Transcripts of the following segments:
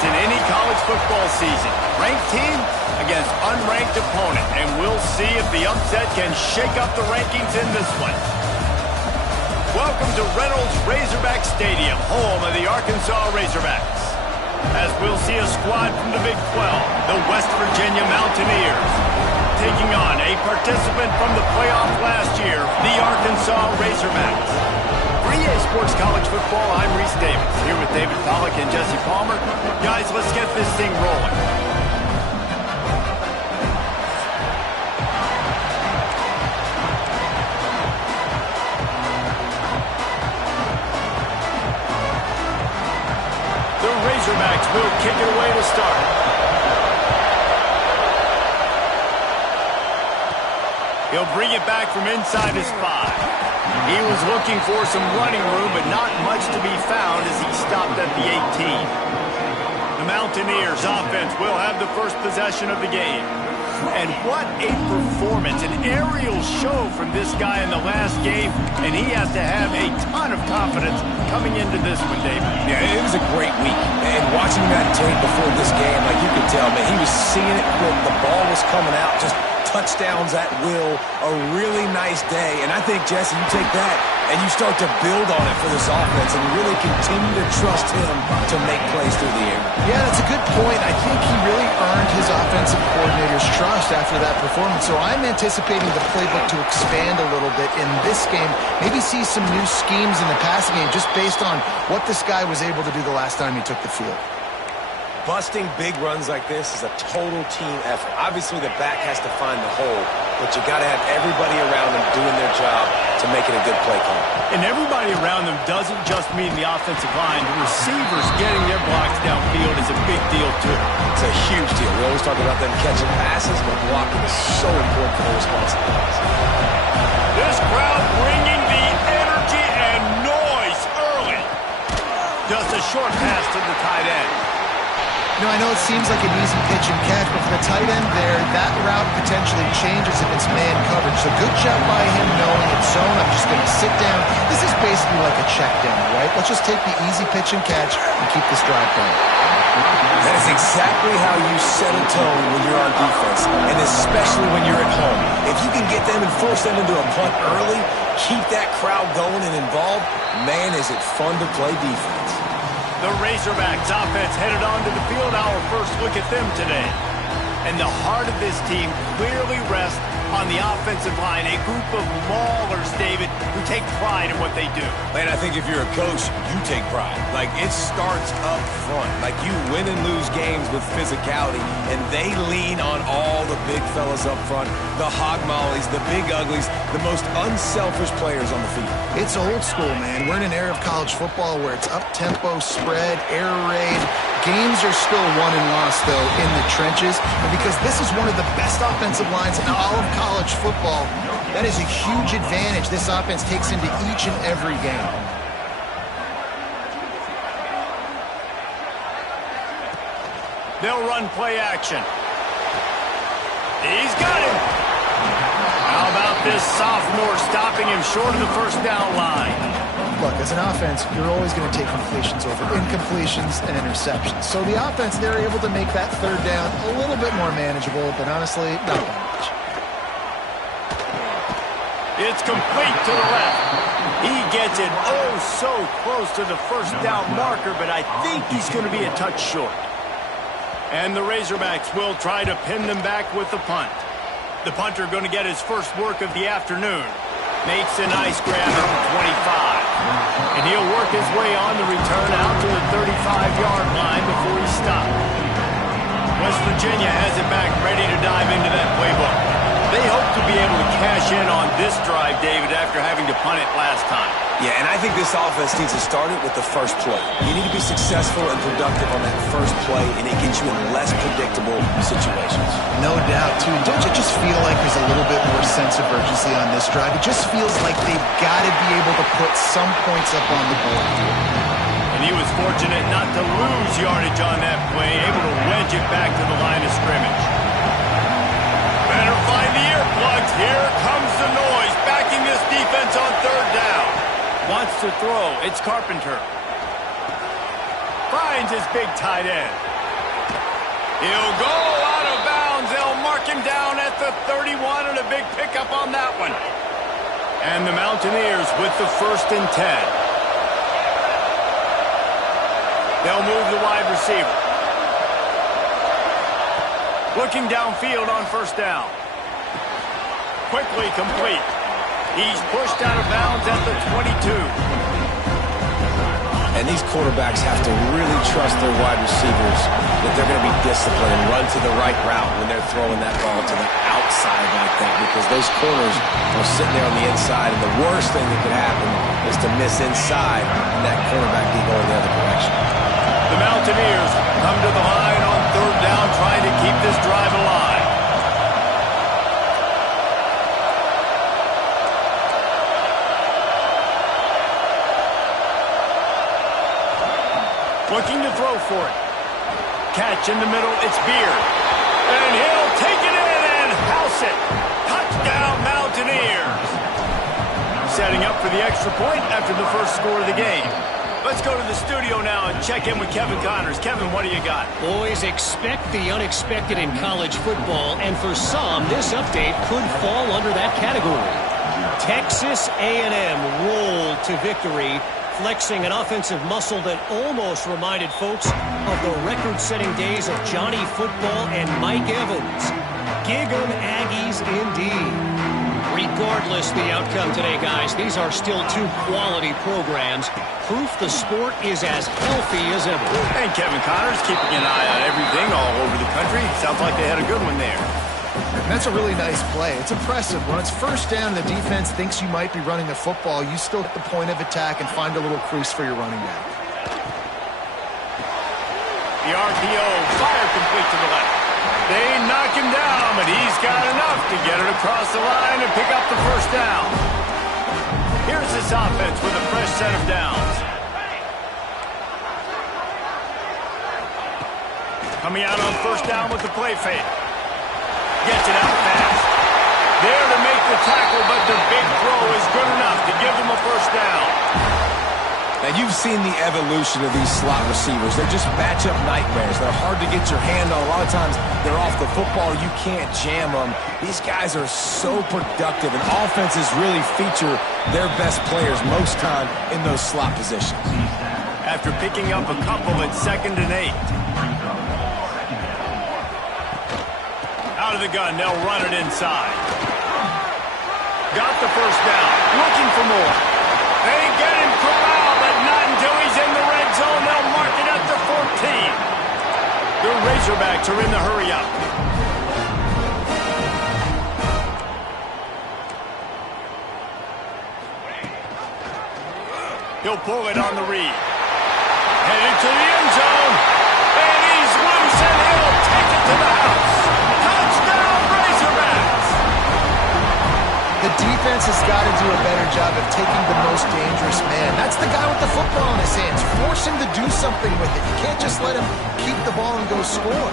in any college football season. Ranked team against unranked opponent, and we'll see if the upset can shake up the rankings in this one. Welcome to Reynolds Razorback Stadium, home of the Arkansas Razorbacks. As we'll see a squad from the Big 12, the West Virginia Mountaineers, taking on a participant from the playoff last year, the Arkansas Razorbacks. For EA Sports College Football, I'm Reese Davis, here with David Pollack and Jesse Palmer. Guys, let's get this thing rolling. The Razorbacks will kick it away to start. He'll bring it back from inside his 5. He was looking for some running room, but not much to be found as he stopped at the 18. The Mountaineers offense will have the first possession of the game. And what a performance, an aerial show from this guy in the last game, and he has to have a ton of confidence coming into this one, David. Yeah, it was a great week. And watching that tape before this game, like you could tell, man, he was seeing it quick. The ball was coming out, just touchdowns at will, a really nice day. And I think, Jesse, you take that and you start to build on it for this offense and really continue to trust him to make plays through the air. Yeah, that's a good point. I think he really earned his offensive coordinator's trust after that performance. So I'm anticipating the playbook to expand a little bit in this game. Maybe see some new schemes in the passing game just based on what this guy was able to do the last time he took the field. Busting big runs like this is a total team effort. Obviously, the back has to find the hole, but you got to have everybody around them doing their job to make it a good play call. And everybody around them doesn't just mean the offensive line. The receivers getting their blocks downfield is a big deal, too. It's a huge deal. We always talk about them catching passes, but blocking is so important for their responsibilities. This crowd bringing the energy and noise early. Just a short pass to the tight end. You know, I know it seems like an easy pitch and catch, but for the tight end there, that route potentially changes if it's man coverage. So good job by him knowing it's zone. I'm just going to sit down. This is basically like a check down, right? Let's just take the easy pitch and catch and keep this drive going. That is exactly how you set a tone when you're on defense, and especially when you're at home. If you can get them and force them into a punt early, keep that crowd going and involved, man, is it fun to play defense. The Razorbacks offense headed onto the field. Our first look at them today. And the heart of this team clearly rests on the offensive line. A group of maulers, David, who take pride in what they do. Man, I think if you're a coach, you take pride. Like, it starts up front. Like, you win and lose games with physicality, and they lean on all the big fellas up front, the hog mollies, the big uglies, the most unselfish players on the field. It's old school, man. We're in an era of college football where it's up-tempo, spread, air raid. Games are still won and lost, though, in the trenches. And because this is one of the best offensive lines in all of college football, that is a huge advantage this offense takes into each and every game. They'll run play action. He's got him. How about this sophomore stopping him short of the first down line? Look, as an offense, you're always going to take completions over incompletions and interceptions. So the offense, they're able to make that third down a little bit more manageable, but honestly, not that much. It's complete to the left. He gets it oh so close to the first down marker, but I think he's going to be a touch short. And the Razorbacks will try to pin them back with the punt. The punter going to get his first work of the afternoon. Makes a nice grab at the 25. And he'll work his way on the return out to the 35-yard line before he stops. West Virginia has it back ready to dive into that playbook. They hope to be able to cash in on this drive, David, after having to punt it last time. Yeah, and I think this offense needs to start it with the first play. You need to be successful and productive on that first play, and it gets you in less predictable situations. No doubt, too. Don't you just feel like there's a little bit more sense of urgency on this drive? It just feels like they've got to be able to put some points up on the board. And he was fortunate not to lose yardage on that play, able to wedge it back to the line of scrimmage. Better find the earplugs. Here comes the noise, backing this defense on third down. Wants to throw. It's Carpenter. Finds his big tight end. He'll go out of bounds. They'll mark him down at the 31, and a big pickup on that one. And the Mountaineers with the 1st and 10. They'll move the wide receiver. Looking downfield on 1st down. Quickly complete. He's pushed out of bounds at the 22. And these quarterbacks have to really trust their wide receivers that they're going to be disciplined and run to the right route when they're throwing that ball to the outside like that, because those corners are sitting there on the inside, and the worst thing that could happen is to miss inside and that cornerback be going the other direction. The Mountaineers come to the line on 3rd down, trying to keep this drive alive. Looking to throw for it. Catch in the middle, it's Beard. And he'll take it in and house it. Touchdown, Mountaineers. Setting up for the extra point after the first score of the game. Let's go to the studio now and check in with Kevin Connors. Kevin, what do you got? Boys, expect the unexpected in college football, and for some, this update could fall under that category. Texas A&M rolled to victory, flexing an offensive muscle that almost reminded folks of the record-setting days of Johnny Football and Mike Evans. Gig 'em Aggies indeed. Regardless the outcome today, guys, these are still two quality programs. Proof the sport is as healthy as ever. And Kevin Connors keeping an eye on everything all over the country. Sounds like they had a good one there. That's a really nice play. It's impressive. When it's 1st down and the defense thinks you might be running the football, you still get the point of attack and find a little crease for your running back. The RPO fired complete to the left. They knock him down, but he's got enough to get it across the line and pick up the 1st down. Here's this offense with a fresh set of downs. Coming out on 1st down with the play fake. Gets it out fast. There to make the tackle, but the big throw is good enough to give them a 1st down. Now, you've seen the evolution of these slot receivers. They're just matchup nightmares. They're hard to get your hand on. A lot of times, they're off the football. You can't jam them. These guys are so productive, and offenses really feature their best players most time in those slot positions. After picking up a couple at 2nd and 8. Out of the gun, they'll run it inside. Got the 1st down. Looking for more. They get him corralled, but not until he's in the red zone. They'll mark it at the 14. The Razorbacks are in the hurry up. He'll pull it on the read. Headed to the end zone. And he's loose, and he'll take it to the house. Touchdown, Razorbacks! The defense has got to do a better job of taking the most dangerous man. That's the guy with the football in his hands. Force him to do something with it. You can't just let him keep the ball and go score.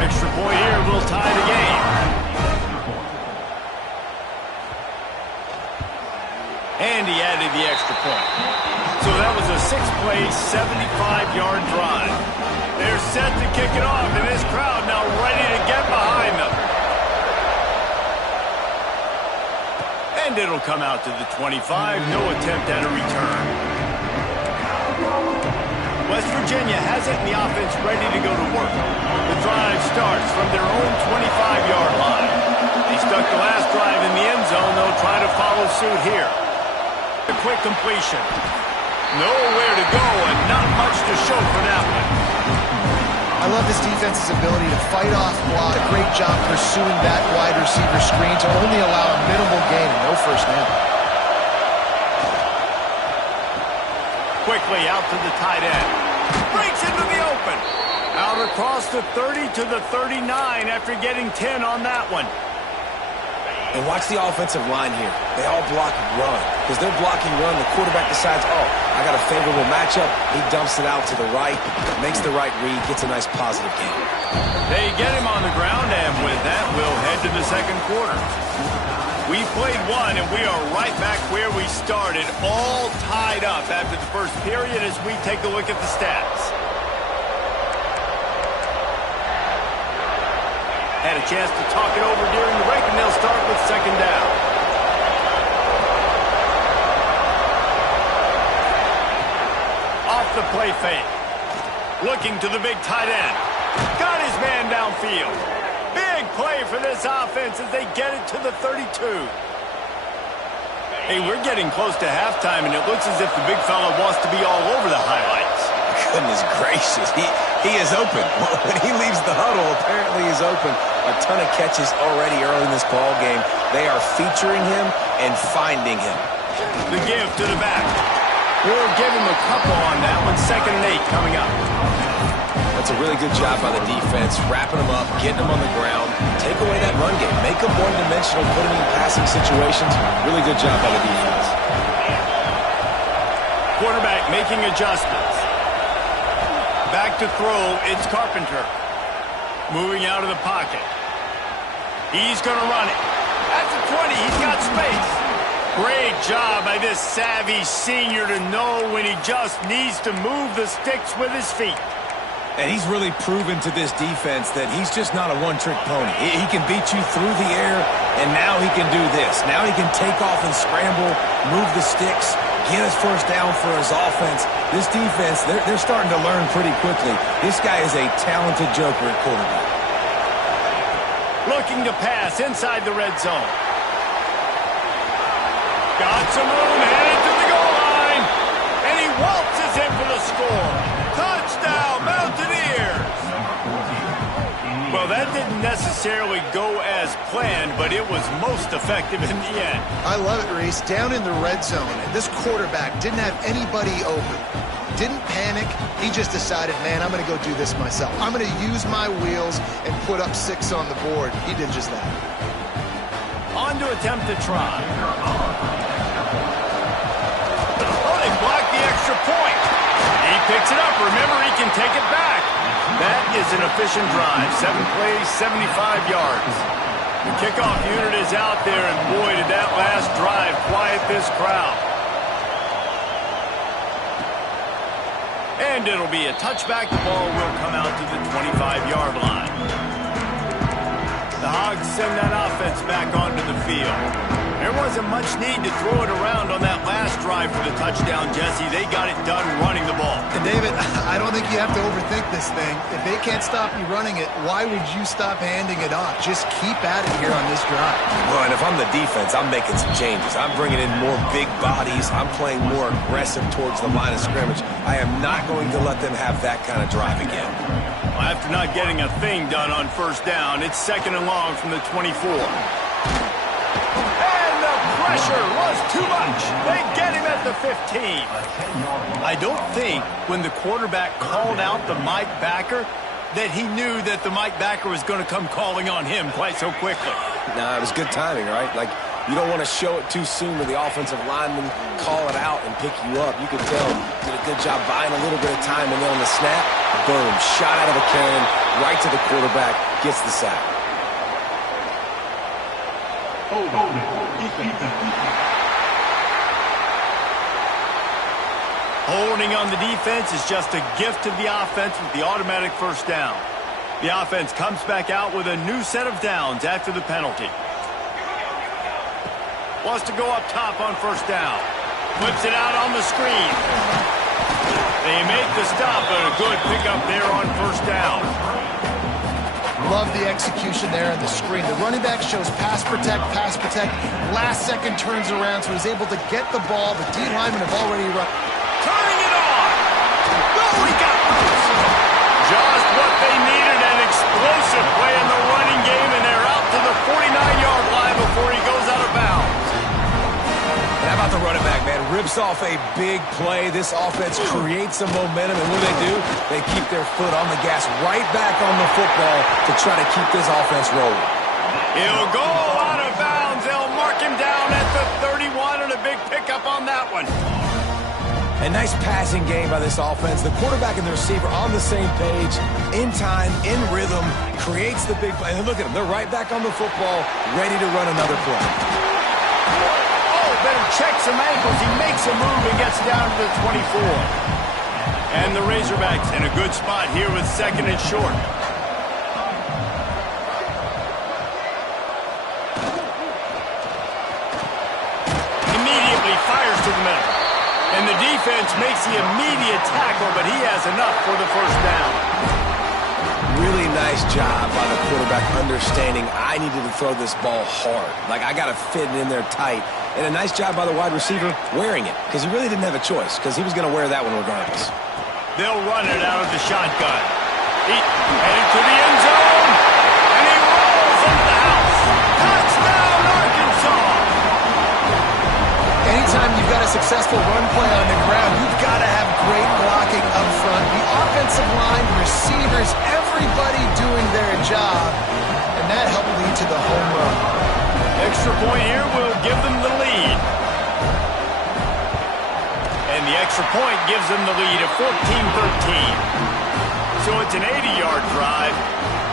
Extra point here will tie the game. And he added the extra point. So that was a 6-play, 75-yard drive. They're set to kick it off, and this crowd now ready to get behind them. And it'll come out to the 25. No attempt at a return. West Virginia has it, and the offense ready to go to work. The drive starts from their own 25-yard line. They stuck the last drive in the end zone. They'll try to follow suit here. A quick completion. Nowhere to go, and not much to show for that one. I love this defense's ability to fight off block. A great job pursuing that wide receiver screen to only allow a minimal gain and no 1st down. Quickly out to the tight end. Breaks into the open. Out across the 30 to the 39 after getting 10 on that one. And watch the offensive line here. They all block run. Because they're blocking run, the quarterback decides, oh, I got a favorable matchup. He dumps it out to the right, makes the right read, gets a nice positive gain. They get him on the ground, and with that, we'll head to the 2nd quarter. We played one, and we are right back where we started all tied up after the first period as we take a look at the stats. Had a chance to talk it over during the break, and they'll start with second down. Off the play fake. Looking to the big tight end. Got his man downfield. Big play for this offense as they get it to the 32. Hey, we're getting close to halftime, and it looks as if the big fella wants to be all over the highlights. Goodness gracious, he is open. When he leaves the huddle, apparently he's open. A ton of catches already early in this ball game. They are featuring him and finding him. The give to the back. We'll give him a couple on that one. 2nd and 8 coming up. That's a really good job by the defense, wrapping them up, getting them on the ground. Take away that run game. Make them one-dimensional, put them in passing situations. Really good job by the defense. Quarterback making adjustments. Back to throw, it's Carpenter. Moving out of the pocket. He's going to run it. At the 20, he's got space. Great job by this savvy senior to know when he just needs to move the sticks with his feet. And he's really proven to this defense that he's just not a one-trick pony. He can beat you through the air, and now he can do this. Now he can take off and scramble, move the sticks, get his first down for his offense. This defense, they're starting to learn pretty quickly. This guy is a talented joker at quarterback. Looking to pass inside the red zone. Got some room, headed to the goal line. And he waltzes in for the score. Touchdown, Mountaineers! Well, that didn't necessarily go as planned, but it was most effective in the end. I love it, Reese. Down in the red zone, this quarterback didn't have anybody open. Didn't panic. He just decided, man, I'm going to go do this myself. I'm going to use my wheels and put up 6 on the board. He did just that. On to attempt to try. Oh, they blocked the extra point. He picks it up. Remember, he can take it back. That is an efficient drive. 7 plays, 75 yards. The kickoff unit is out there, and boy, did that last drive quiet this crowd. And it'll be a touchback. The ball will come out to the 25-yard line. The Hogs send that offense back onto the field. There wasn't much need to throw it around on that last drive for the touchdown, Jesse. They got it done running the ball. And David, I don't think you have to overthink this thing. If they can't stop you running it, why would you stop handing it off? Just keep at it here on this drive. Well, and if I'm the defense, I'm making some changes. I'm bringing in more big bodies. I'm playing more aggressive towards the line of scrimmage. I am not going to let them have that kind of drive again. Well, after not getting a thing done on first down, it's 2nd and long from the 24. Pressure was too much. They get him at the 15. I don't think when the quarterback called out the Mike backer that he knew that the Mike backer was going to come calling on him quite so quickly. Nah, it was good timing, right? Like, you don't want to show it too soon with the offensive lineman call it out and pick you up. You could tell he did a good job buying a little bit of time, and then on the snap, boom, shot out of a cannon, right to the quarterback, gets the sack. Holding on the defense is just a gift to the offense with the automatic first down. The offense comes back out with a new set of downs after the penalty. Wants to go up top on first down. Flips it out on the screen. They make the stop, but a good pickup there on first down. Love the execution there on the screen. The running back shows pass protect. Last second turns around, so he's able to get the ball. The D linemen have already run. Turning it on. No, he got loose. Just what they needed, an explosive play in the running game, and they're out to the 49-yard line before he goes out of bounds. And how about the running back, man? Rips off a big play. This offense creates some momentum, and what do? They keep their foot on the gas right back on the football to try to keep this offense rolling. He'll go out of bounds. They'll mark him down at the 31, and a big pickup on that one. A nice passing game by this offense. The quarterback and the receiver on the same page, in time, in rhythm, creates the big play. And look at them. They're right back on the football, ready to run another play. Oh, better checks some ankles. He makes a move and gets down to the 24. And the Razorbacks in a good spot here with 2nd and short. Immediately fires to the middle. And the defense makes the immediate tackle, but he has enough for the first down. Really nice job by the quarterback understanding I needed to throw this ball hard. Like, I got to fit it in there tight. And a nice job by the wide receiver wearing it, because he really didn't have a choice, because he was going to wear that one regardless. They'll run it out of the shotgun. Headed to the end zone, and he rolls into the house. Touchdown, Arkansas! Anytime you've got a successful run play on the ground, you've got to have great blocking up front. The offensive line, receivers, everybody doing their job, and that helped lead to the home run. Extra point here will give them the lead. And the extra point gives them the lead of 14-13. So it's an 80-yard drive.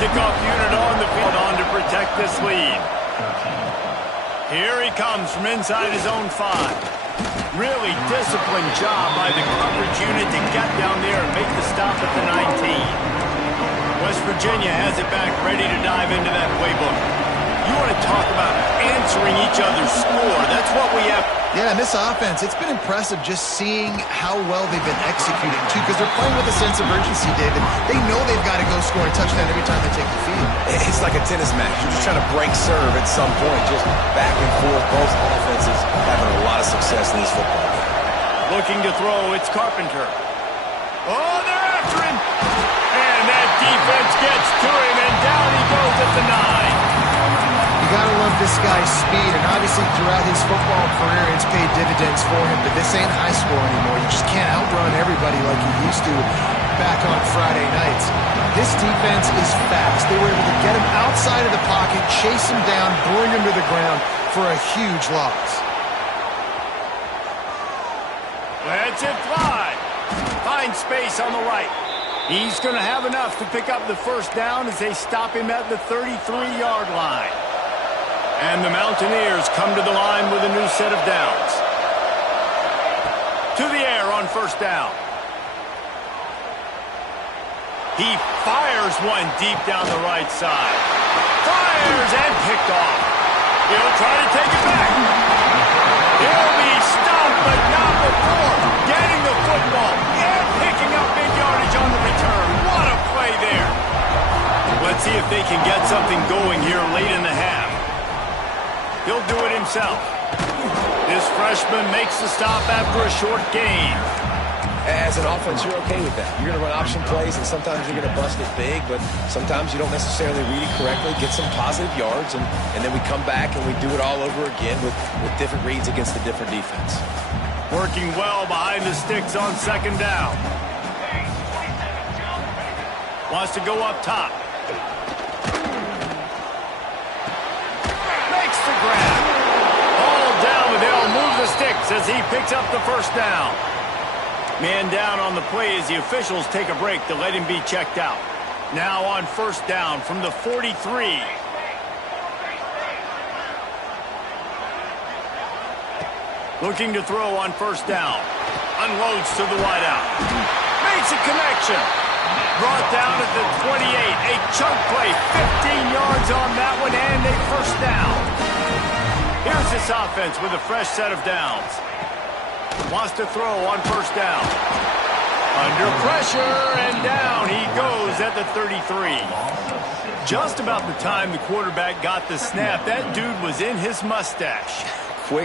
Kickoff unit on the field on to protect this lead. Here he comes from inside his own 5. Really disciplined job by the coverage unit to get down there and make the stop at the 19. West Virginia has it back, ready to dive into that playbook. You want to talk about answering each other's score. That's what we have. Yeah, and this offense, it's been impressive just seeing how well they've been executing, too, because they're playing with a sense of urgency, David. They know they've got to go score a touchdown every time they take the field. It's like a tennis match. You're just trying to break serve at some point, just back and forth. Both offenses having a lot of success in this football game. Looking to throw, it's Carpenter. Oh, they're after him. And that defense gets to him, and down he goes at the 9. You gotta love this guy's speed, and obviously throughout his football career, it's paid dividends for him, but this ain't high school anymore. You just can't outrun everybody like you used to back on Friday nights. This defense is fast. They were able to get him outside of the pocket, chase him down, bring him to the ground for a huge loss. Let's it fly. Find space on the right. He's going to have enough to pick up the first down as they stop him at the 33-yard line. And the Mountaineers come to the line with a new set of downs. To the air on first down. He fires one deep down the right side. Fires and picked off. He'll try to take it back. He'll be stopped, but not before getting the football and picking up big yardage on the return. What a play there. Let's see if they can get something going here late in the half. He'll do it himself. This freshman makes the stop after a short gain. As an offense, you're okay with that. You're going to run option plays, and sometimes you're going to bust it big, but sometimes you don't necessarily read it correctly, get some positive yards, and then we come back and we do it all over again with different reads against a different defense. Working well behind the sticks on second down. Wants to go up top. The grab. All down, but they'll move the sticks as he picks up the first down. Man down on the play as the officials take a break to let him be checked out. Now on first down from the 43. Looking to throw on first down. Unloads to the wideout. Makes a connection. Brought down at the 28. A chunk play. 15 yards on that one and a first down. Here's this offense with a fresh set of downs. Wants to throw on first down. Under pressure and down he goes at the 33. Just about the time the quarterback got the snap, that dude was in his mustache.